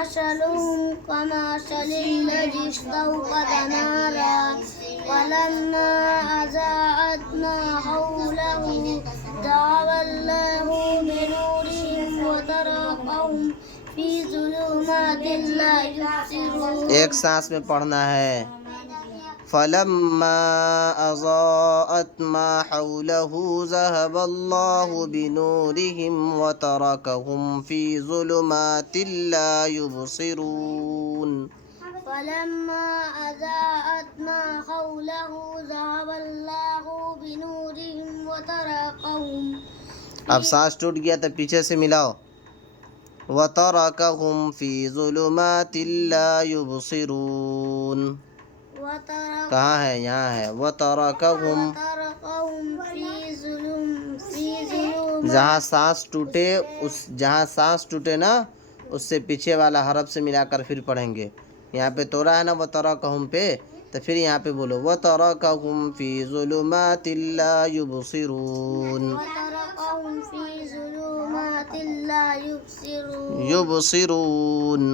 مثلهم كمثل الذي استوقد نارا فلما أضاءت ما حوله ذهب الله بنورهم وتركهم في ظلمات لا يبصرون. ایک سانس میں پڑھنا ہے. فلما اضاءت ما حوله ذهب الله بنورهم وتركهم في ظلمات لا يبصرون. فلما أضاءت ما حوله ذهب الله بنورهم وتركهم. اب سانس ٹوٹ گیا تو پیچھے سے ملاؤ. وتركهم في ظلمات لا يبصرون. کہاں ہے؟ یہاں ہے. وتركهم جہاں سانس ٹوٹے نا اس سے پیچھے والا حرف سے ملا کر پھر پڑھیں گے. یہاں پہ توڑا ہے نا وتركهم پہ، تو پھر یہاں پہ بولو وتركهم في ظلمات لا يبصرون. يبصرون.